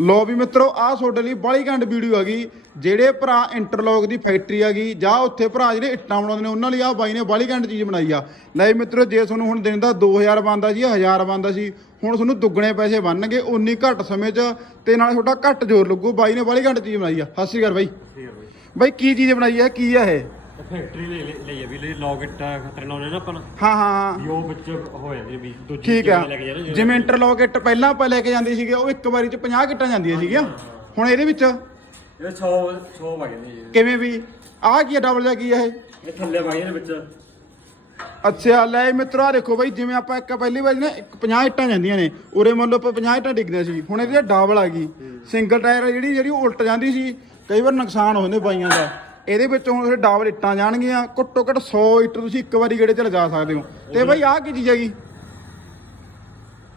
ਲੋ ਵੀ ਮਿੱਤਰੋ ਆਹ ਤੁਹਾਡੇ ਲਈ ਬੜੀ ਘੰਟ ਵੀਡੀਓ ਹੈਗੀ ਜਿਹੜੇ ਭਰਾ ਇੰਟਰਲੌਕ ਦੀ ਫੈਕਟਰੀ ਹੈਗੀ ਜਾਂ ਉੱਥੇ ਭਰਾ ਜਿਹੜੇ ਇੱਟਾਂ ਬਣਾਉਂਦੇ ਨੇ ਉਹਨਾਂ ਲਈ ਆਹ ਬਾਈ ਨੇ ਬੜੀ ਘੰਟ ਚੀਜ਼ ਬਣਾਈ ਆ। ਲੈ ਮਿੱਤਰੋ ਜੇ ਤੁਹਾਨੂੰ ਹੁਣ ਦਿਨ ਦਾ 2000 ਬਣਦਾ ਸੀ 1000 ਬਣਦਾ ਸੀ ਹੁਣ ਤੁਹਾਨੂੰ ਦੁੱਗਣੇ ਪੈਸੇ ਬਣਨਗੇ ਉਨੀ ਘੱਟ ਸਮੇਂ 'ਚ ਤੇ ਨਾਲੇ ਤੁਹਾਡਾ ਘੱਟ ਜ਼ੋਰ ਲੱਗੂ ਬਾਈ ਨੇ ਬੜੀ ਘੰਟ ਚੀਜ਼ ਬਣਾਈ ਆ। ਸਤਿ ਸ਼੍ਰੀ ਅਕਾਲ ਬਾਈ। ਬਾਈ ਕੀ ਚੀਜ਼ ਬਣਾਈ ਆ? ਕੀ ਆ ਇਹ? ਫੈਕਟਰੀ ਲਈ ਲਈ ਆ ਵੀ ਲਈ ਲੌਕਟ ਖਤਰੇ ਲਾਉਣੇ ਨਾ ਆਪਾਂ ਨਾ। ਹਾਂ ਹਾਂ ਹਾਂ। ਵੀ ਉਹ ਵਿੱਚ ਹੋ ਜਾਂਦੀ ਵੀ ਦੂਜੀ ਠੀਕ ਆ। ਚੀਜ਼ ਲੈ ਕੇ ਜਾਣਾ ਜਿਵੇਂ ਇੰਟਰਲੌਕ ਇੱਟ ਪਹਿਲਾਂ ਆਪਾਂ ਲੈ ਕੇ ਜਾਂਦੇ ਸੀਗੇ ਉਹ ਇੱਕ ਵਾਰੀ 'ਚ 50 ਕਿੱਟਾਂ ਜਾਂਦੀਆਂ ਸੀਗੀਆਂ। ਹੁਣ ਇਹਦੇ ਵਿੱਚ? ਇਹ 100 100 ਵਗ ਜਾਂਦੀ ਜੀ ਕਿਵੇਂ ਵੀ? ਆਹ ਕੀ ਡਬਲ ਜਾਂ ਕੀ ਆ ਇਹ? ਇਹ ਥੱਲੇ ਵਗ ਜਾਂਦੇ ਵਿੱਚ। ਅੱਛਾ ਲੈ ਮਿੱਤਰੋ ਦੇਖੋ ਬਾਈ ਜਿਵੇਂ ਆਪਾਂ ਇੱਕ ਪਹਿਲੀ ਵਾਰ ਨਾ ਇੱਕ 50 ਇੱਟਾਂ ਜਾਂਦੀਆਂ ਨੇ ਉਰੇ ਮੰਨ ਲਓ ਆਪਾਂ 50 ਇੱਟਾਂ ਡਿੱਗਦੇ ਸੀ। ਹੁਣ ਇਹਦੀ ਡਬਲ ਆ ਗਈ। ਸਿੰਗਲ ਟਾਇਰ ਜਿਹੜੀ ਜਿਹੜੀ ਉਹ ਉਲਟ ਜਾਂਦੀ ਸੀ। ਕਈ ਵਾਰ ਨੁਕਸਾਨ ਹੋ ਜਾਂਦੇ ਬਾਈਆਂ ਦਾ। ਇਹਦੇ ਵਿੱਚ ਹੁਣ ਤੁਸੀਂ ਡਬਲ ਇੱਟਾਂ ਜਾਣਗੀਆਂ। ਘੱਟੋ ਘੱਟ 100 ਇੱਟ ਤੁਸੀਂ ਇੱਕ ਵਾਰੀ ਗੇੜੇ ਚ ਲਗਾ ਸਕਦੇ ਹੋ। ਤੇ ਬਾਈ ਆਹ ਕੀ ਚੀਜ਼ ਹੈਗੀ?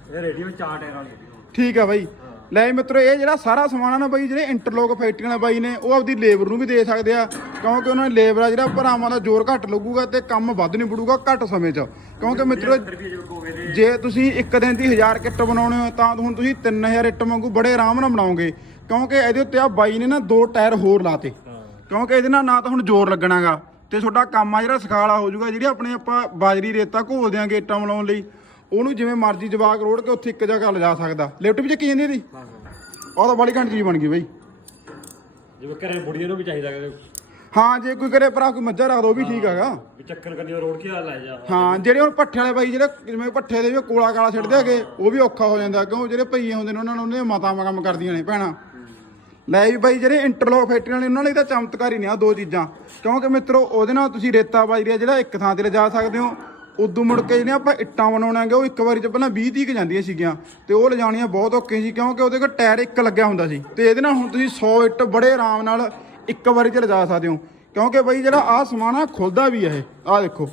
ਇਹ ਰੇਡੀਓ ਚਾਰ ਟਾਇਰ ਵਾਲੀ। ਠੀਕ ਆ ਬਾਈ। ਲੈ ਮਿੱਤਰੋ ਇਹ ਜਿਹੜਾ ਸਾਰਾ ਸਮਾਨ ਆ ਨਾ ਬਾਈ ਜਿਹੜੇ ਇੰਟਰਲੋਕ ਫੈਕਟਰੀਆਂ ਵਾਲੇ ਬਾਈ ਨੇ ਉਹ ਆਪਦੀ ਲੇਬਰ ਨੂੰ ਵੀ ਦੇ ਸਕਦੇ ਆ। ਕਿਉਂਕਿ ਉਹਨਾਂ ਨੇ ਲੇਬਰ ਆ ਜਿਹੜਾ ਭਰਾਵਾਂ ਦਾ ਜ਼ੋਰ ਘੱਟ ਲੱਗੂਗਾ ਤੇ ਕੰਮ ਵੱਧ ਨਹੀਂ ਪੜੂਗਾ ਘੱਟ ਸਮੇਂ 'ਚ। ਕਿਉਂਕਿ ਮਿੱਤਰੋ 70 ਰੁਪਏ ਜੋ ਤੁਸੀਂ ਇੱਕ ਦਿਨ ਦੀ 1000 ਕਿੱਟ ਬਣਾਉਣੇ ਹੋ ਤਾਂ ਹੁਣ ਤੁਸੀਂ 3000 ਇੱਟ ਵਾਂਗੂ ਬੜੇ ਆਰਾਮ ਨਾਲ ਬਣਾਓਗੇ। ਕਿਉਂਕਿ ਇਹਦੇ ਉੱਤੇ ਆ ਬਾਈ ਨੇ ਨਾ ਦੋ ਟਾਇਰ ਹੋਰ ਲਾਤੇ। ਕਿਉਂਕਿ ਇਹਦੇ ਨਾਲ ਨਾ ਤਾਂ ਹੁਣ ਜ਼ੋਰ ਲੱਗਣਾਗਾ ਤੇ ਤੁਹਾਡਾ ਕੰਮ ਆ ਜਿਹੜਾ ਸਖਾਲਾ ਹੋ ਜਾਊਗਾ ਜਿਹੜੀ ਆਪਣੇ ਆਪਾਂ ਬਾਜਰੀ ਰੇਤਾ ਘੋਲ ਦਿਆਂਗੇ ਇੱਟਾਂ ਬਣਾਉਣ ਲਈ ਉਹਨੂੰ ਜਿਵੇਂ ਮਰਜ਼ੀ ਜਵਾਕ ਰੋੜ ਕੇ ਉੱਥੇ ਇੱਕ ਜਗ੍ਹਾ ਲਿਜਾ ਸਕਦਾ। ਲਿਫਟ ਵੀ ਚੱਕੀ ਜਾਂਦੀ ਇਹਦੀ? ਉਹ ਤਾਂ ਬੜੀ ਘੰਟ ਚੀਜ਼ ਬਣ ਗਈ ਬਈ। ਜਿਵੇਂ ਘਰੇ ਬੁੜੀਆਂ ਨੂੰ ਵੀ ਚਾਹੀਦਾ ਕਿ ਹਾਂ ਜੇ ਕੋਈ ਕਰੇ ਭਰਾ ਕੋਈ ਮੱਝਾਂ ਰੱਖ ਦੋ ਉਹ ਵੀ ਠੀਕ ਹੈਗਾ। ਵੀ ਚੱਕਰ ਕਰਨੀ ਰੋਡ ਕੀ ਹਾਲ ਲੈ ਜਾ। ਹਾਂ ਜਿਹੜੇ ਹੁਣ ਪੱਠੇ ਵਾਲੇ ਬਾਈ ਜਿਹੜੇ ਜਿਵੇਂ ਪੱਠੇ ਦੇ ਵੀ ਕੋਲਾ ਕਾਲਾ ਛੱਡਦੇ ਹੈਗੇ ਉਹ ਵੀ ਔਖਾ ਹੋ ਜਾਂਦਾ ਕਿਉਂ ਜਿਹੜੇ ਭਈਏ ਹੁੰਦੇ ਨੇ ਉਹਨਾਂ ਨੂੰ ਉਹਨੇ ਮਾਤਾ ਕੰਮ ਕਰਦੀਆਂ ਨੇ ਭੈਣਾਂ। ਲੈ ਵੀ ਬਾਈ ਜਿਹੜੇ ਇੰਟਰਲੋਕ ਫੈਕਟਰੀਆਂ ਵਾਲੇ, ਉਹਨਾਂ ਲਈ ਤਾਂ ਚਮਤਕਾਰ ਹੀ ਨੇ ਆ ਦੋ ਚੀਜ਼ਾਂ। ਕਿਉਂਕਿ ਮਿੱਤਰੋ, ਉਹਦੇ ਨਾਲ ਤੁਸੀਂ ਰੇਤਾ ਬਾਜਰੀ ਆ ਜਿਹੜਾ ਇੱਕ ਥਾਂ ਤੇ ਲਿਜਾ ਸਕਦੇ ਹੋ, ਉਦੋਂ ਮੁੜ ਕੇ ਜਿਹੜੀਆਂ ਆਪਾਂ ਇੱਟਾਂ ਬਣਾਉਣਾਂਗੇ ਉਹ ਇੱਕ ਵਾਰੀ ਚ ਪਹਿਲਾਂ 20 ਤੀਕ ਜਾਂਦੀਆਂ ਸੀਗੀਆਂ, ਤੇ ਉਹ ਲਿਜਾਣੀਆਂ ਬਹੁਤ ਔਖੀਆਂ ਸੀ, ਕਿਉਂਕਿ ਉਹਦੇ ਕੋਲ ਟਾਇਰ ਇੱਕ ਲੱਗਿਆ ਹੁੰਦਾ ਸੀ। ਤੇ ਇਹਦੇ ਨਾਲ ਹੁਣ ਤੁਸੀਂ 100 ਇੱਟ ਬੜੇ ਆਰਾਮ ਨਾਲ ਇੱਕ ਵਾਰੀ ਚ ਲਿਜਾ ਸਕਦੇ ਹੋ। ਕਿਉਂਕਿ ਬਈ ਜਿਹੜਾ ਆਹ ਸਮਾਨ ਆ, ਖੁੱਲਦਾ ਵੀ ਆ ਇਹ। ਆਹ ਦੇਖੋ,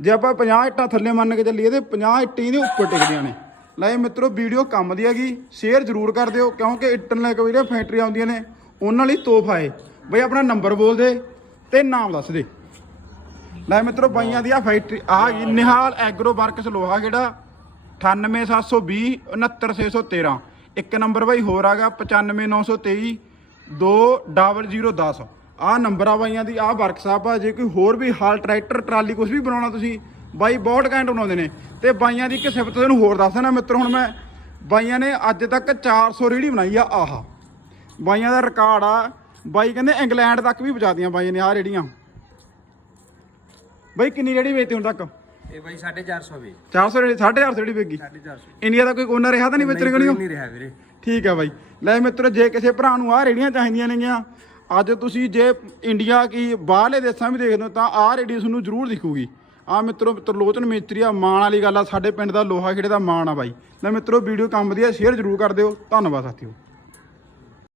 ਜੇ ਆਪਾਂ 50 ਇੱਟਾਂ ਥੱਲੇ ਮੰਨ ਕੇ ਚੱਲੀਏ, ਤੇ 50 ਇੱਟਾਂ ਇਹਦੇ ਉੱਪਰ ਟਿਕਦੀਆਂ ਨੇ। ਲੈ ਮਿੱਤਰੋ ਵੀਡੀਓ ਕੰਮ ਦੀ ਹੈਗੀ ਸ਼ੇਅਰ ਜ਼ਰੂਰ ਕਰ ਦਿਓ, ਕਿਉਂਕਿ ਇੱਟਾਂ ਜਿਹੜੀਆਂ ਫੈਕਟਰੀਆਂ ਆਉਂਦੀਆਂ ਨੇ, ਉਹਨਾਂ ਲਈ ਤੋਹਫਾ ਹੈ ਬਈ ਆਪਣਾ ਨੰਬਰ ਬੋਲ ਦੇ ਤੇ ਨਾਮ ਦੱਸ ਦੇ। ਲੈ ਮਿੱਤਰੋ, ਬਾਈਆਂ ਦੀ ਆ ਫੈਕਟਰੀ ਆ ਗਈ ਨਿਹਾਲ ਐਗਰੋ ਵਰਕਸ ਲੋਹਾ ਕਿਹੜਾ 98720 69613 ਇੱਕ ਨੰਬਰ ਬਾਈ ਹੋਰ ਆਗਾ 95923 20010 ਆ ਨੰਬਰ ਆ ਬਾਈਆਂ ਦੀ ਆ ਵਰਕਸ਼ਾਪ ਆ, ਜੇ ਕੋਈ ਹੋਰ ਵੀ ਹਾਲ, ਟਰੈਕਟਰ, ਟਰਾਲੀ ਕੁਝ ਵੀ ਬਣਾਉਣਾ ਤੁਸੀਂ ਬਾਈ ਬਹੁਤ ਘੈਂਟ ਬਣਾਉਂਦੇ ਨੇ। ਤੇ ਬਾਈਆਂ ਦੀ ਇੱਕ ਸਿਫਤ ਤੁਹਾਨੂੰ ਹੋਰ ਦੱਸ ਦੇਣਾ ਮਿੱਤਰ ਹੁਣ ਮੈਂ ਬਾਈਆਂ ਨੇ ਅੱਜ ਤੱਕ 400 ਰੇੜੀ ਬਣਾਈ ਆ ਆਹ। ਬਾਈਆਂ ਦਾ ਰਿਕਾਰਡ ਆ। ਬਾਈ ਕਹਿੰਦੇ ਇੰਗਲੈਂਡ ਤੱਕ ਵੀ ਪਹੁੰਚਾਦੀਆਂ ਬਾਈਆਂ ਨੇ ਆ ਰੇੜੀਆਂ ਬਾਈ ਕਿੰਨੀ ਰੇੜੀ ਵੇਚਤੀ ਹੁਣ ਤੱਕ? ਇਹ ਬਾਈ 450 ਵੇ 400 ਰੇੜੀ 450 ਰੇੜੀ ਵੇਚੀ। 450 ਇੰਡੀਆ ਦਾ ਕੋਈ ਕੋਨਾ ਰਿਹਾ ਤਾਂ ਨਹੀਂ ਮਿੱਤਰ ਕੋਲ ਨਹੀਂ ਰਿਹਾ ਵੀਰੇ। ਠੀਕ ਆ ਬਾਈ। ਲੈ ਮਿੱਤਰੋ ਜੇ ਕਿਸੇ ਭਰਾ ਨੂੰ ਆਹ ਰੇੜੀਆਂ ਚਾਹੀਦੀਆਂ ਨੇਗੀਆਂ ਅੱਜ ਤੁਸੀਂ ਜੇ ਇੰਡੀਆ ਕੀ ਬਾਹਰਲੇ ਦੇਸ਼ਾਂ ਵੀ ਦੇਖਦੇ ਹੋ ਤਾਂ ਆਹ ਰੇੜੀ ਤੁਹਾਨੂੰ ਜ਼ਰੂਰ ਦਿਖੂਗੀ। ਆ ਮਿੱਤਰੋ, ਤਰਲੋਚਨ ਮਿਸਤਰੀ ਆ, ਮਾਣ ਵਾਲੀ ਗੱਲ ਆ, ਸਾਡੇ ਪਿੰਡ ਦਾ ਲੋਹਾ ਖੇੜੇ ਦਾ ਮਾਣ ਆ ਬਾਈ। ਲੈ ਮਿੱਤਰੋ, ਵੀਡੀਓ ਕੰਮ ਦੀ ਆ ਸ਼ੇਅਰ ਜ਼ਰੂਰ ਕਰ ਦਿਓ। ਧੰਨਵਾਦ, ਸਾਥੀਓ।